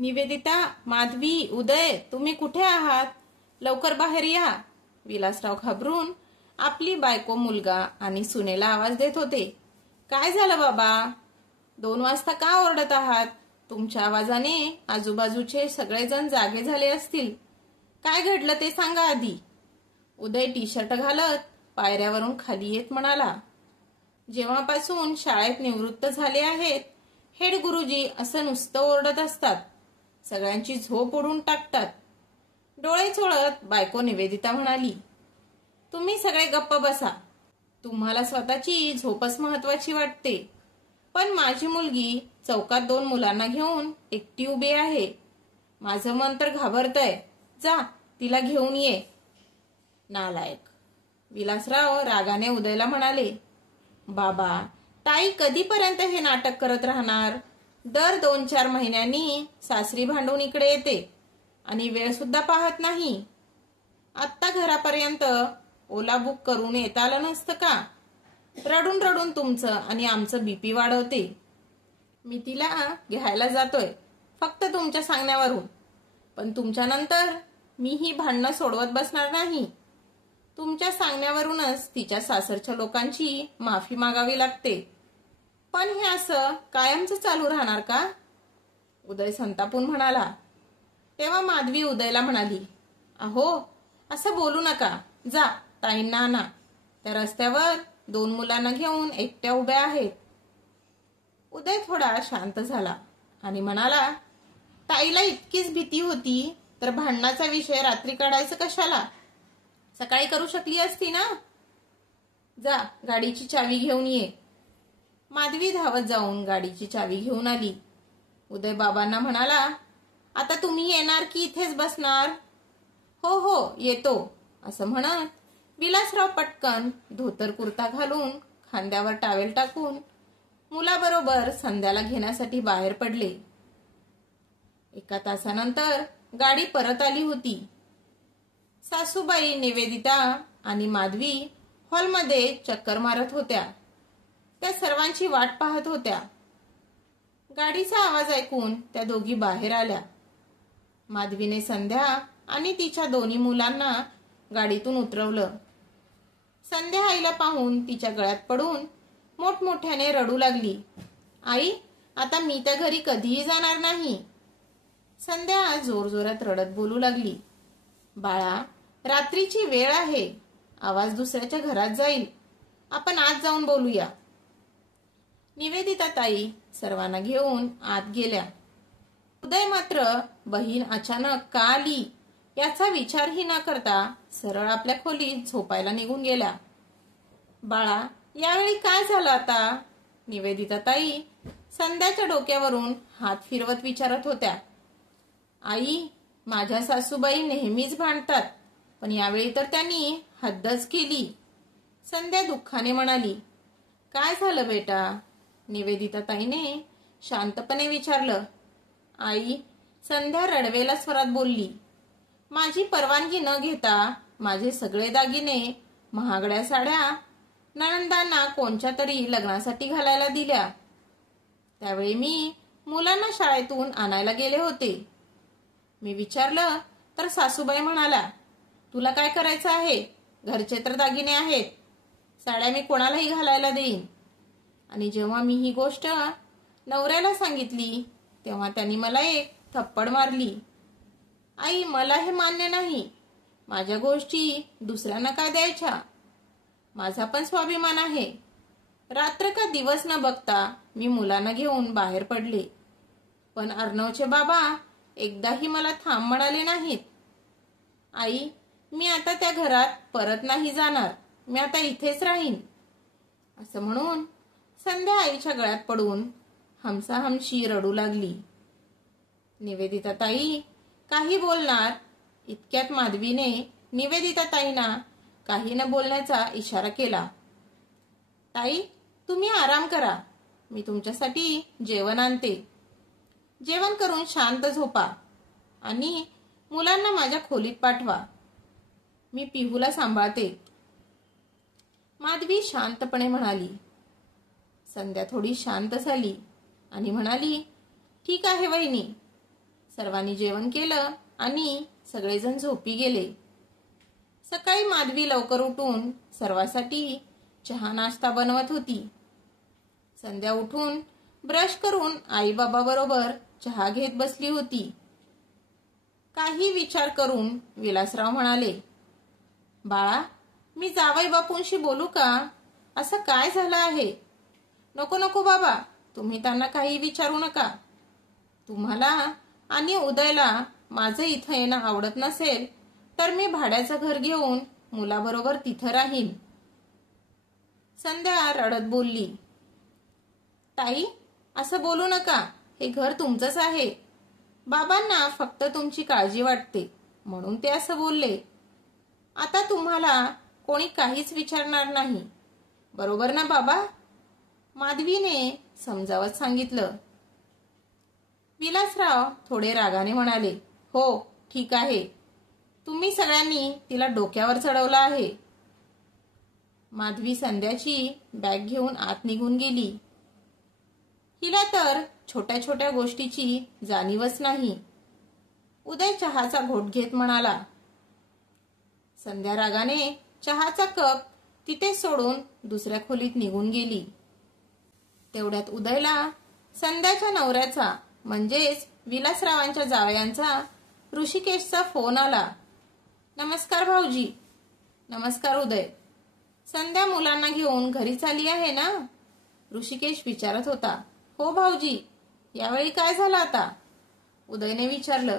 निवेदिता, माधवी, उदय, तुम्ही कुठे आहात? लवकर बाहेर या. विलासराव घाबरून आपली बायको, मुलगा आणि सुनेला आवाज देत होते. काय झालं बाबा? 2 वाजता का ओरडत आहात? तुमच्या आवाजाने आजूबाजूचे सगळेजण जागे झाले असतील. काय घडलं ते सांगा आधी. उदय टी शर्ट घालत पायऱ्यावरून खाली येत म्हणाला. जेव्हापासून शाळेत निवृत्त झाले आहेत, हेड गुरुजी असं नुसतं ओरडत असतात. सगळ्यांची झोप उडून टाकतात. डोळे चोळत बायको निवेदिता म्हणाली, तुम्ही सगळे गप्प बसा. तुम्हाला स्वतःची झोपच महत्वाची वाटते, पण माझी मुलगी चौकात 2 मुलांना घेऊन एकटी उभी आहे. माझं मन तर घाबरतंय. जा, तिला घेऊन ये. नालायक. विलासराव रागाने उदयला म्हणाले. बाबा, ताई कधीपर्यंत हे नाटक करत राहणार? दर 2-4 महिन्यांनी सासरी भांडून इकडे येते आणि वेळ सुद्धा पाहत नाही. आत्ता घरापर्यंत ओला बुक करून येता आलं नसतं का? रडून रडून तुमचं आणि आमचं बीपी वाढवते. मी तिला घ्यायला जातोय फक्त तुमच्या सांगण्यावरून, पण तुमच्यानंतर मी ही भांडणं सोडवत बसणार नाही. तुमच्या सांगण्यावरूनच तिच्या सासरच्या लोकांची माफी मागावी लागते. पण हे असं कायमचं चालू राहणार का? उदय संतापून म्हणाला. तेव्हा माधवी उदयला म्हणाली, अहो, असं बोलू नका. जा, ताईंना आणा. त्या रस्त्यावर 2 मुलांना घेऊन एकट्या उभ्या आहेत. उदय थोडा शांत झाला आणि म्हणाला, ताईला इतकीच भीती होती तर भांडणाचा विषय रात्री काढायचं कशाला? सकाळी करू शकली असती ना. जा, गाडीची चावी घेऊन ये. माधवी धावत जाऊन गाडीची चावी घेऊन आली. उदय बाबांना म्हणाला, आता तुम्ही येणार की इथेच बसणार? हो हो, येतो, असं म्हणत विलासराव पटकन धोतर कुर्ता घालून खांद्यावर टावेल टाकून मुलाबरोबर संध्याला घेण्यासाठी बाहेर पडले. 1 तासानंतर गाडी परत आली होती. सासूबाई, निवेदिता आणि माधवी हॉलमध्ये चक्कर मारत होत्या. त्या सर्वांची वाट पाहत होत्या. गाडीचा आवाज ऐकून त्या दोघी बाहेर आल्या. माधवीने संध्या आणि तिच्या 2 मुलांना गाडीतून उतरवलं. संध्या आईला पाहून तिच्या गळ्यात पडून मोठमोठ्याने रडू लागली. आई, आता मी त्या घरी कधीही जाणार नाही. संध्या जोरजोरात रडत बोलू लागली. बाळा, रात्रीची वेळ आहे. आवाज दुसऱ्याच्या घरात जाईल. आपण आत जाऊन बोलूया. निवेदिता ताई सर्वांना घेऊन आत गेल्या. उदय मात्र बहीण अचानक का आली याचा विचारही न करता सरळ आपल्या खोलीत झोपायला निघून गेल्या. बाळा, यावेळी काय झालं आता? निवेदिता ताई संध्याच्या डोक्यावरून हात फिरवत विचारत होत्या. आई, माझ्या सासूबाई नेहमीच भांडतात, पण यावेळी तर त्यांनी हद्दच केली. संध्या दुःखाने म्हणाली. काय झालं बेटा? निवेदिता ताईने शांतपणे विचारलं. आई, संध्या रडवेला स्वरात बोलली. माझी परवानगी न घेता माझे सगळे दागिने, महागड्या साड्या नणंदांना कोणत्या तरी लग्नासाठी घालायला दिल्या. त्यावेळी मी मुलांना शाळेतून आणायला गेले होते. मी विचारलं तर सासूबाई म्हणाला, तुला काय करायचं आहे? घरचे तर दागिने आहेत. साड्या मी कोणालाही घालायला देईन. आणि जेव्हा मी ही गोष्ट नवऱ्याला सांगितली तेव्हा त्यांनी मला एक थप्पड मारली. आई, मला हे मान्य नाही. माझ्या गोष्टी दुसऱ्यांना का द्यायच्या? माझा पण स्वाभिमान आहे. रात्र का दिवस न बघता मी मुलांना घेऊन बाहेर पडले, पण अर्णवचे बाबा एकदाही मला थांब म्हणाले नाहीत. आई, मी आता त्या घरात परत नाही जाणार. मी आता इथेच राहीन. असं म्हणून संध्या आईच्या गळ्यात पडून हमसाहमशी रडू लागली. निवेदिता ताई काही बोलणार इतक्यात माधवीने निवेदिता ताईंना काही न बोलण्याचा इशारा केला. ताई, तुम्ही आराम करा. मी तुमच्यासाठी जेवण आणते. जेवण करून शांत झोपा आणि मुलांना माझ्या खोलीत पाठवा. मी पिहूला सांभाळते. माधवी शांतपणे म्हणाली. संध्या थोडी शांत झाली आणि म्हणाली, ठीक आहे वहिनी. सर्वांनी जेवण केलं आणि सगळेजण झोपी गेले. सकाळी माधवी लवकर उठून सर्वांसाठी चहा नाश्ता बनवत होती. संध्या उठून ब्रश करून आई बाबा बरोबर चहा घेत बसली होती. काही विचार करून विलासराव म्हणाले, बाळा, मी जावई बापूंशी बोलू का? असं काय झालं आहे? नको नको बाबा, तुम्ही त्यांना काही विचारू नका. तुम्हाला आणि उदयला माझं इथं येणं आवडत नसेल तर मी भाड्याचं घर घेऊन मुलाबरोबर तिथं राहीन. संध्या रडत बोलली, ताई, असं बोलू नका. हे घर तुमचंच आहे. बाबांना फक्त तुमची काळजी वाटते म्हणून ते असं बोलले. आता तुम्हाला कोणी काहीच विचारणार नाही, बरोबर ना बाबा? माधवीने समजावत सांगितलं. विलासराव थोडे रागाने म्हणाले, हो ठीक आहे. तुम्ही सगळ्यांनी तिला डोक्यावर चढवलं आहे. माधवी संध्याची बॅग घेऊन आत निघून गेली. हिला तर छोट्या छोट्या गोष्टीची जाणीवच नाही. उदय चहाचा घोट घेत म्हणाला. संध्या रागाने चहाचा कप तिथे सोडून दुसऱ्या खोलीत निघून गेली. तेवढ्यात उदयला संध्याच्या नवऱ्याचा म्हणजेच विलासरावांच्या जावयांचा ऋषिकेशचा फोन आला. नमस्कार भाऊजी. नमस्कार उदय. संध्या मुलांना घेऊन घरी चालली आहे ना? ऋषिकेश विचारत होता. हो भाऊजी. यावेळी काय झालं आता? उदयने विचारलं.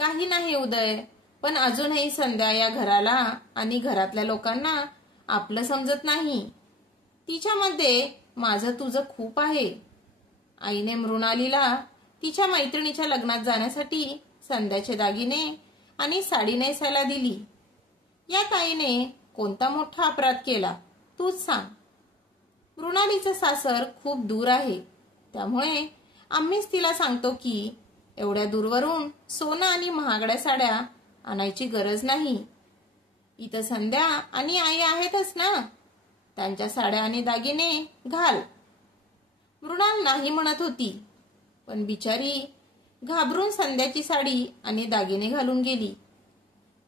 काही नाही उदय, पण अजूनही संध्या या घराला आणि घरातल्या लोकांना आपलं समजत नाही. तिच्यामध्ये माझं तुझं खूप आहे. आईने मृणालीला तिच्या मैत्रिणीच्या लग्नात जाण्यासाठी संध्याचे दागिने आणि साडी नेसायला दिली. यात आईने कोणता मोठा अपराध केला तूच सांग. मृणालीचं सासर खूप दूर आहे, त्यामुळे आम्हीच तिला सांगतो की एवढ्या दूरवरून सोनं आणि महागड्या साड्या आणायची गरज नाही. इथं संध्या आणि आई आहेतच ना, त्यांच्या साड्या आणि दागिने घाल. मृणाल नाही म्हणत होती, पण बिचारी घाबरून संध्याची साडी आणि दागिने घालून गेली.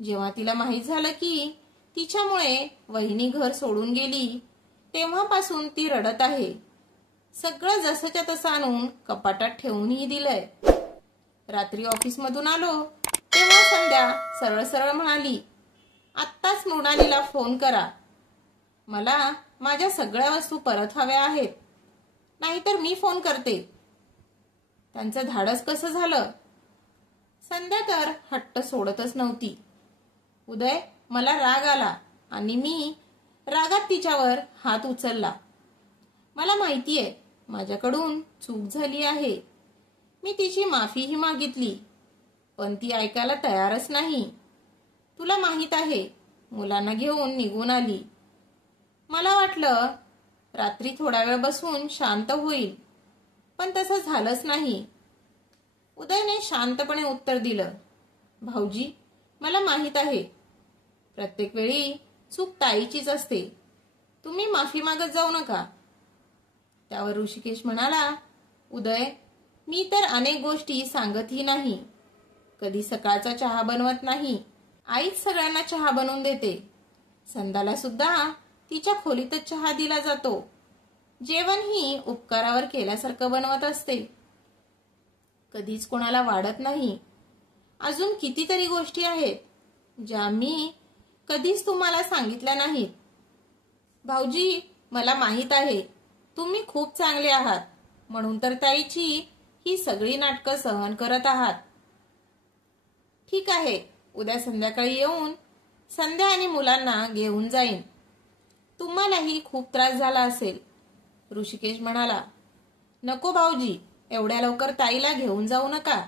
जेव्हा तिला माहीत झालं की तिच्यामुळे वहिनी घर सोडून गेली, तेव्हापासून ती रडत आहे. सगळं जसंच्या तसं आणून कपाटात ठेवूनही दिलंय. रात्री ऑफिसमधून आलो तेव्हा संध्या सरळ सरळ म्हणाली, आत्ताच मृणालीला फोन करा. मला माझ्या सगळ्या वस्तू परत हव्या आहेत, नाहीतर मी फोन करते. त्यांचं धाडस कसं झालं? संध्या तर हट्ट सोडतच नव्हती. उदय, मला राग आला आणि मी रागात तिच्यावर हात उचलला. मला माहितीये माझ्याकडून चूक झाली आहे. मी तिची माफीही मागितली, पण ती ऐकायला तयारच नाही. तुला माहित आहे, मुलांना घेऊन निघून आली. मला वाटलं रात्री थोडा वेळ बसून शांत होईल, पण तसं झालंच नाही. उदयने शांतपणे उत्तर दिलं, भाऊजी, मला माहित आहे, प्रत्येक वेळी चूक ताईचीच असते. तुम्ही माफी मागत जाऊ नका. त्यावर ऋषिकेश म्हणाला, उदय, मी तर अनेक गोष्टी सांगतही नाही. कधी सकाळचा चहा बनवत नाही, आईच सगळ्यांना चहा बनवून देते. संध्याला सुद्धा तिच्या खोलीतच चहा दिला जातो. जेवणही उपकारावर केल्यासारखं बनवत असते. कधीच कोणाला वाढत नाही. अजून कितीतरी गोष्टी आहेत ज्या मी कधीच तुम्हाला सांगितल्या नाहीत. भाऊजी, मला माहित आहे तुम्ही खूप चांगले आहात, म्हणून तर ताईची ही सगळी नाटकं सहन करत आहात. ठीक आहे, उद्या संध्याकाळी येऊन संध्या आणि मुलांना घेऊन जाईन. तुम्हालाही खूप त्रास झाला असेल. ऋषिकेश म्हणाला. नको भाऊजी, एवढ्या लवकर ताईला घेऊन जाऊ नका,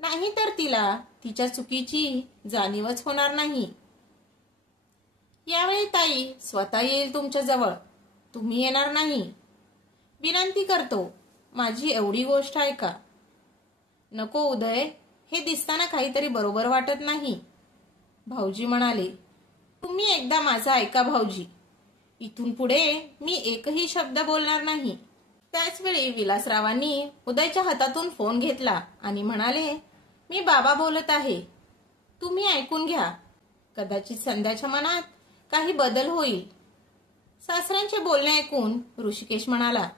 नाही तर तिला तिच्या चुकीची जाणीवच होणार नाही. यावेळी ताई स्वतः येईल तुमच्या जवळ, तुम्ही येणार नाही. विनंती करतो, माझी एवढी गोष्ट ऐका. नको उदय, हे दिसताना काहीतरी बरोबर वाटत नाही. भाऊजी म्हणाले. तुम्ही एकदा माझं ऐका भाऊजी. इथून पुढे मी एकही शब्द बोलणार नाही. त्याचवेळी विलासरावांनी उदयच्या हातातून फोन घेतला आणि म्हणाले, मी बाबा बोलत आहे, तुम्ही ऐकून घ्या. कदाचित संध्याच्या मनात काही बदल होईल. सासऱ्यांचे बोलणे ऐकून ऋषिकेश म्हणाला,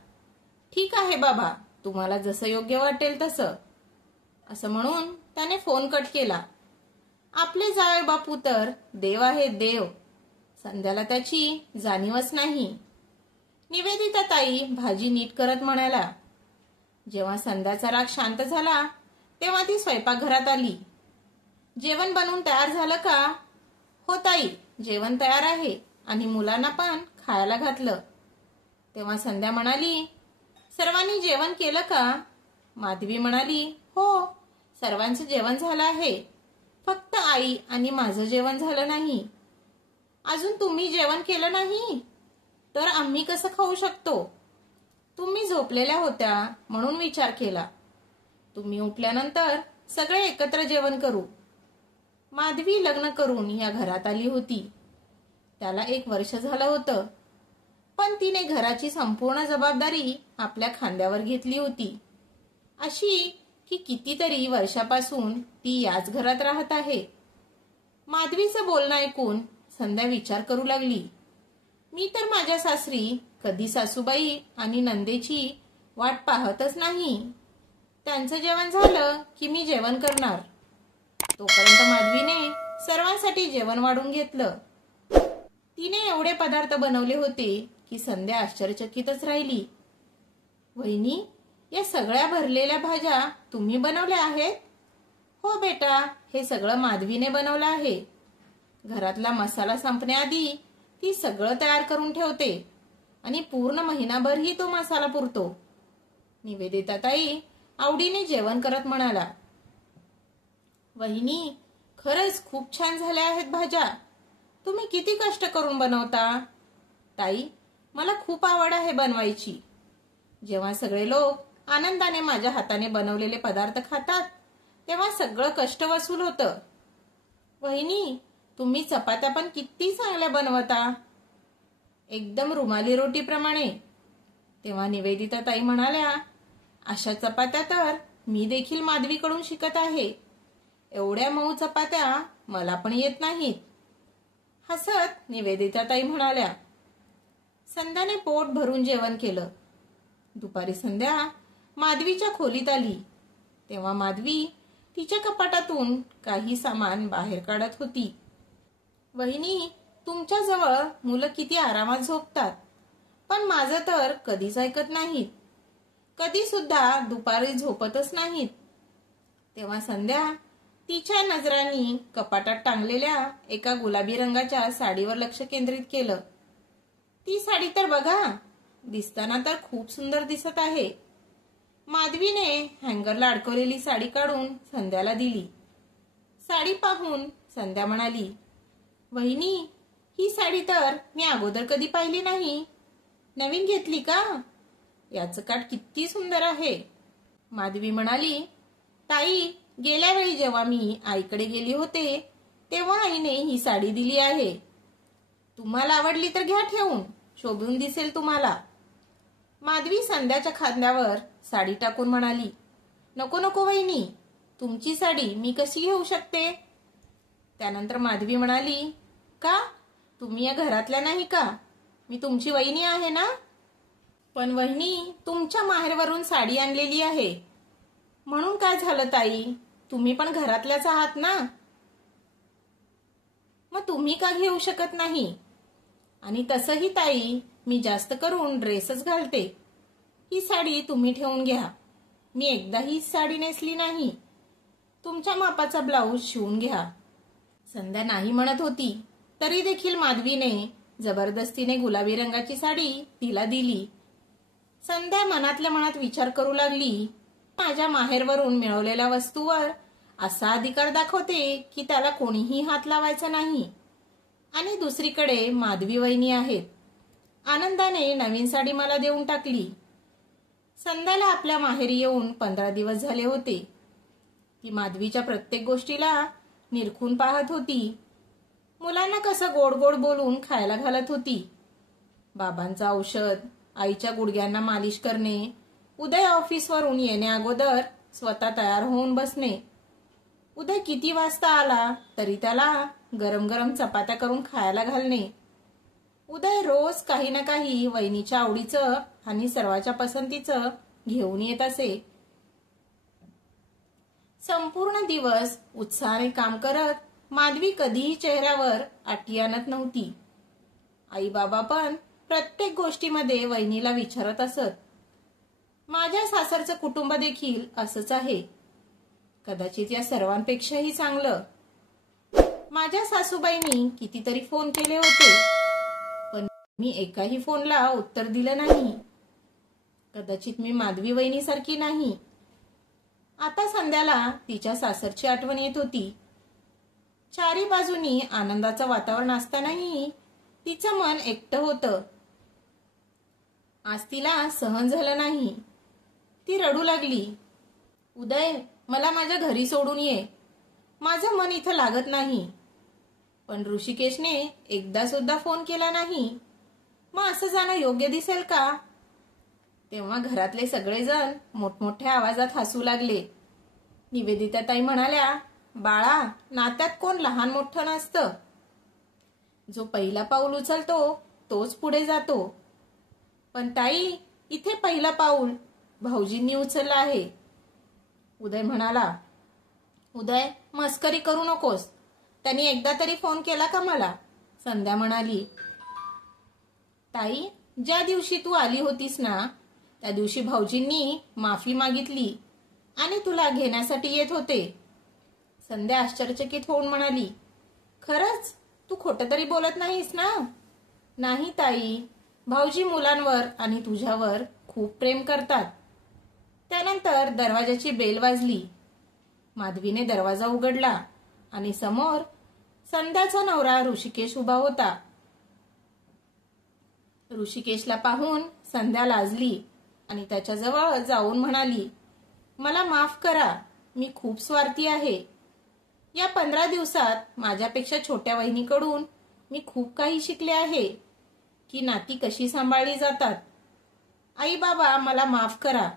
ठीक आहे बाबा, तुम्हाला जसं योग्य वाटेल तसं. असं म्हणून त्याने फोन कट केला. आपले जावे बापू तर देव आहे देव. संध्याला त्याची जाणीवच नाही. निवेदिता ताई भाजी नीट करत म्हणाला. जेव्हा संध्याचा राग शांत झाला तेव्हा ती स्वयंपाकघरात आली. जेवण बनवून तयार झालं का? हो ताई, जेवण तयार आहे आणि मुलांना पण खायला घातलं. तेव्हा संध्या म्हणाली, सर्वांनी जेवण केलं का? माधवी म्हणाली, हो, सर्वांचं जेवण झालं आहे. फक्त आई आणि माझं जेवण झालं नाही. अजून तुम्ही जेवण केलं नाही तर आम्ही कसं खाऊ शकतो? तुम्ही झोपलेल्या होत्या म्हणून विचार केला. तुम्ही उठल्यानंतर सगळे एकत्र जेवण करू. माधवी लग्न करून या घरात आली होती. त्याला 1 वर्ष झालं होतं, पण तिने घराची संपूर्ण जबाबदारी आपल्या खांद्यावर घेतली होती. अशी की कितीतरी वर्षापासून ती याच घरात राहत आहे. माधवीचं बोलणं ऐकून संध्या विचार करू लागली. मी तर माझ्या सासरी कधी सासूबाई आणि नंदेची वाट पाहतच नाही. त्यांचं जेवण झालं की मी जेवण करणार. तोपर्यंत माधवीने सर्वांसाठी जेवण वाढून घेतलं. तिने एवढे पदार्थ बनवले होते की संध्या आश्चर्यचकितच राहिली. वहिनी, या सगळ्या भरलेल्या भाज्या तुम्ही बनवल्या आहेत? हो बेटा, हे सगळं माधवीने बनवलं आहे. घरातला मसाला संपण्याआधी ती सगळं तयार करून ठेवते आणि पूर्ण महिनाभरही तो मसाला पुरतो. निवेदिता ताई आवडीने जेवण करत म्हणाला. वहिनी, खरंच खूप छान झाल्या आहेत भाज्या. तुम्ही किती कष्ट करून बनवता? ताई, मला खूप आवड आहे बनवायची. जेव्हा सगळे लोक आनंदाने माझ्या हाताने बनवलेले पदार्थ खातात तेव्हा सगळं कष्ट वसूल होतं. वहिनी, तुम्ही चपात्या पण किती चांगल्या बनवता, एकदम रुमाली रोटीप्रमाणे. तेव्हा निवेदिता ताई म्हणाल्या, अशा चपात्या तर मी देखील माधवीकडून शिकत आहे. एवढ्या मऊ चपात्या मला पण येत नाहीत. हसत निवेदिता ताई म्हणाल्या. संध्याने पोट भरून जेवण केलं. दुपारी संध्या माधवीच्या खोलीत आली. तेव्हा माधवी तिच्या कपाटातून काही सामान बाहेर काढत होती. वहिनी, तुमच्याजवळ मुलं किती आरामात झोपतात, पण माझं तर कधीच ऐकत नाहीत. कधी सुद्धा दुपारी झोपतच नाहीत. तेव्हा संध्या तिच्या नजरांनी कपाटात टांगलेल्या एका गुलाबी रंगाच्या साडीवर लक्ष केंद्रित केलं. ती साडी तर बघा, दिसताना तर खूप सुंदर दिसत आहे. माधवीने हँगरला अडकवलेली साडी काढून संध्याला दिली. साडी पाहून संध्या म्हणाली, वहिनी, ही साडी तर मी अगोदर कधी पाहिली नाही. नवीन घेतली का? याचं काठ किती सुंदर आहे. माधवी म्हणाली, ताई, गेल्या वेळी जेव्हा मी आईकडे गेली होते तेव्हा आईने ही साडी दिली आहे. तुम्हाला आवडली तर घ्या ठेवून, शोभून दिसेल तुम्हाला. माधवी संध्याच्या खांद्यावर साडी टाकून म्हणाली, नको नको वहिनी, तुमची साडी मी कशी घेऊ शकते? त्यानंतर माधवी म्हणाली, का? तुम्ही या घरातल्या नाही का? मी तुमची वहिनी आहे ना? पण वहिनी, तुमच्या माहेरवरून साडी आणलेली आहे. म्हणून काय झालं ताई, तुम्ही पण घरातल्याच आहात ना? मग तुम्ही का घेऊ शकत नाही? आणि तसंही ताई, मी जास्त करून ड्रेसच घालते. ही साडी तुम्ही ठेवून घ्या. मी एकदाही साडी नेसली नाही. तुमच्या मापाचा ब्लाऊज शिवून घ्या. संध्या नाही म्हणत होती तरी देखील माधवीने जबरदस्तीने गुलाबी रंगाची साडी तिला दिली. संध्या मनातल्या मनात विचार करू लागली, माझ्या माहेरवरून मिळवलेल्या वस्तूवर असा अधिकार दाखवते की त्याला कोणीही हात लावायचा नाही. आणि दुसरीकडे माधवी वहिनी आहेत. आनंदाने नवीन साडी मला देऊन टाकली. संध्याला आपल्या माहेरी येऊन 15 दिवस झाले होते. ती माधवीच्या प्रत्येक गोष्टीला निरखून पाहत होती. मुलांना कसं गोड गोड बोलून खायला घालत होती. बाबांचं औषध, आईच्या गुडघ्यांना मालिश करणे, उदय ऑफिसवरून येण्या अगोदर स्वतः तयार होऊन बसणे, उदय किती वाजता आला तरी त्याला गरम गरम चपात्या करून खायला घालणे. उदय रोज काही ना काही वहिनीच्या आवडीचं आणि सर्वांच्या पसंतीचं घेऊन येत असे. संपूर्ण दिवस उत्साहाने काम करत माधवी कधीही चेहऱ्यावर आठी आणत नव्हती. आई बाबा पण प्रत्येक गोष्टीमध्ये वहिनीला विचारत असत. माझ्या सासरचं कुटुंब देखील असंच आहे, कदाचित या सर्वांपेक्षाही चांगलं. माझ्या सासूबाईंनी कितीतरी फोन केले होते, पण मी एकाही फोनला उत्तर दिलं नाही. कदाचित मी माधवी वहिनीसारखी नाही. आता संध्याला तिच्या सासरची आठवण येत होती. चारी बाजूनी आनंदाचं वातावरण असतानाही तिचं मन एकटं होतं. आज तिला सहन झालं नाही. ती रडू लागली. उदय, मला माझ्या घरी सोडून ये. माझं मन इथं लागत नाही. पण ऋषिकेशने एकदा सुद्धा फोन केला नाही. मग असं जाणं योग्य दिसेल का? तेव्हा घरातले सगळेजण मोठमोठ्या आवाजात हसू लागले. निवेदिताताई म्हणाल्या, बाळा, नात्यात कोण लहान मोठं नसतं. जो पहिला पाऊल उचलतो तोच पुढे जातो. पण ताई, इथे पहिलं पाऊल भाऊजींनी उचललं आहे. उदय म्हणाला. उदय, मस्करी करू नकोस. त्यांनी एकदा तरी फोन केला का मला? संध्या म्हणाली. ताई, ज्या दिवशी तू आली होतीस ना, त्या दिवशी भाऊजींनी माफी मागितली आणि तुला घेण्यासाठी येत होते. संध्या आश्चर्यचकित होऊन म्हणाली. खरंच? तू खोटं तरी बोलत नाहीस ना? नाही ताई, भाऊजी मुलांवर आणि तुझ्यावर खूप प्रेम करतात. त्यानंतर दरवाजाची बेल वाजली. माधवीने दरवाजा उघडला आणि समोर संध्याचा नवरा ऋषिकेश उभा होता. ऋषिकेशला पाहून संध्या लाजली आणि त्याच्याजवळ जाऊन म्हणाली, मला माफ करा, मी खूप स्वार्थी आहे. या 15 दिवसात माझ्यापेक्षा छोट्या वहिनीकडून मी खूप काही शिकले आहे की नाती कशी सांभाळली जातात. आई बाबा, मला माफ करा.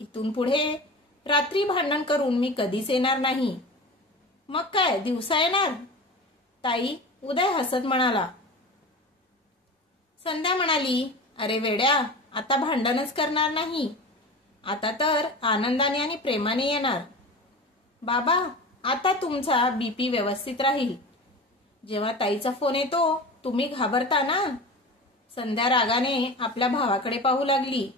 इथून पुढे रात्री भांडण करून मी कधीच येणार नाही. मग काय दिवसा येणार? ताई, उदय हसत म्हणाला. संध्या म्हणाली, अरे वेड्या, आता भांडणच करणार नाही. आता तर आनंदाने आणि प्रेमाने येणार. बाबा, आता तुमचा बीपी व्यवस्थित राहील. जेव्हा ताईचा फोन येतो तुम्ही घाबरता ना? संध्या रागाने आपल्या भावाकडे पाहू लागली.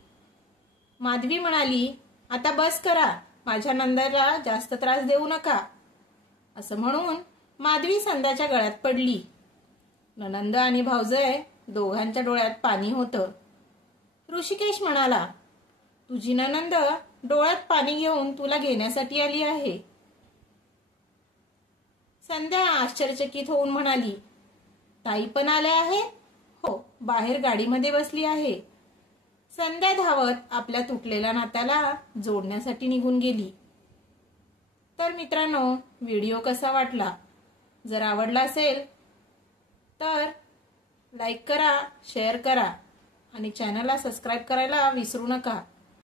माधवी म्हणाली, आता बस करा, माझ्या नंदला जास्त त्रास देऊ नका. असं म्हणून माधवी संध्याच्या गळ्यात पडली. ननंद आणि भाऊजय दोघांच्या डोळ्यात पाणी होतं. ऋषिकेश म्हणाला, तुझी ननंद डोळ्यात पाणी घेऊन तुला घेण्यासाठी आली आहे. संध्या आश्चर्यचकित होऊन म्हणाली, ताई पण आल्या आहेत? हो, बाहेर गाडीमध्ये बसली आहे. संध्या धावत आपल्या तुटलेल्या नात्याला जोडण्यासाठी निघून गेली. तर मित्रांनो, व्हिडिओ कसा वाटला? जर आवडला असेल तर लाईक करा, शेअर करा आणि चॅनलला सबस्क्राईब करायला विसरू नका.